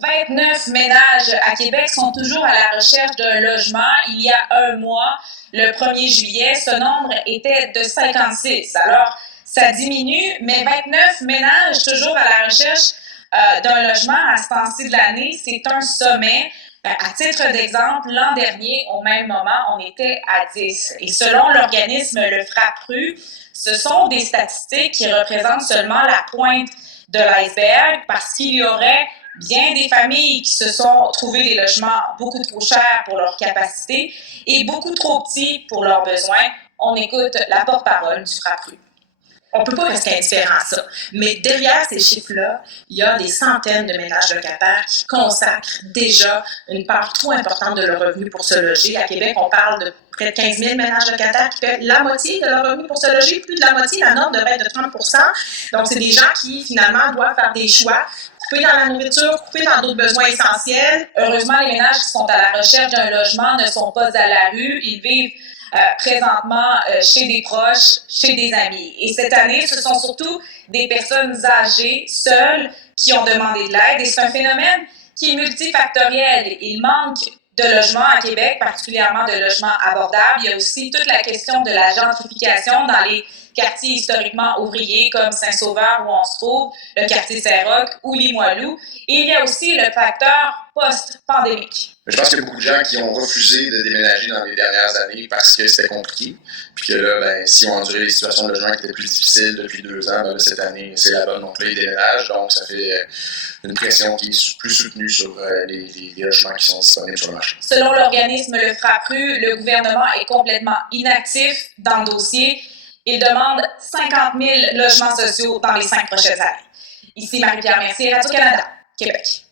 29 ménages à Québec sont toujours à la recherche d'un logement. Il y a un mois, le 1er juillet, ce nombre était de 56. Alors, ça diminue, mais 29 ménages toujours à la recherche d'un logement à ce temps-ci de l'année, c'est un sommet. À titre d'exemple, l'an dernier, au même moment, on était à 10. Et selon l'organisme Le Frappru, ce sont des statistiques qui représentent seulement la pointe de l'iceberg parce qu'il y aurait bien des familles qui se sont trouvées des logements beaucoup trop chers pour leurs capacités et beaucoup trop petits pour leurs besoins. On écoute la porte-parole du Frappru. On ne peut pas rester indifférent à ça. Mais derrière ces chiffres-là, il y a des centaines de ménages locataires qui consacrent déjà une part trop importante de leur revenu pour se loger. À Québec, on parle de près de 15 000 ménages locataires qui paient la moitié de leur revenu pour se loger, plus de la moitié, la norme devrait être de 30 %. Donc, c'est des gens qui, finalement, doivent faire des choix, couper dans la nourriture, couper dans d'autres besoins essentiels. Heureusement, les ménages qui sont à la recherche d'un logement ne sont pas à la rue. Ils vivent présentement chez des proches, chez des amis. Et cette année, ce sont surtout des personnes âgées, seules, qui ont demandé de l'aide. Et c'est un phénomène qui est multifactoriel. Il manque de logements à Québec, particulièrement de logements abordables. Il y a aussi toute la question de la gentrification dans les quartiers historiquement ouvriers comme Saint-Sauveur où on se trouve, le quartier Saint-Roch ou Limoilou. Et il y a aussi le facteur post-pandémique. Je pense qu'il y a beaucoup de gens qui ont refusé de déménager dans les dernières années parce que c'était compliqué. Puis que là, ben, si on enduré les situations de logement qui étaient plus difficiles depuis 2 ans, ben là, cette année, c'est la bonne. Donc là, ils déménagent. Donc, ça fait une pression qui est plus soutenue sur les logements qui sont disponibles sur le marché. Selon l'organisme Le Frappru, le gouvernement est complètement inactif dans le dossier. Il demande 50 000 logements sociaux dans les 5 prochaines années. Ici Marie-Pierre Mercier, Radio-Canada, Québec.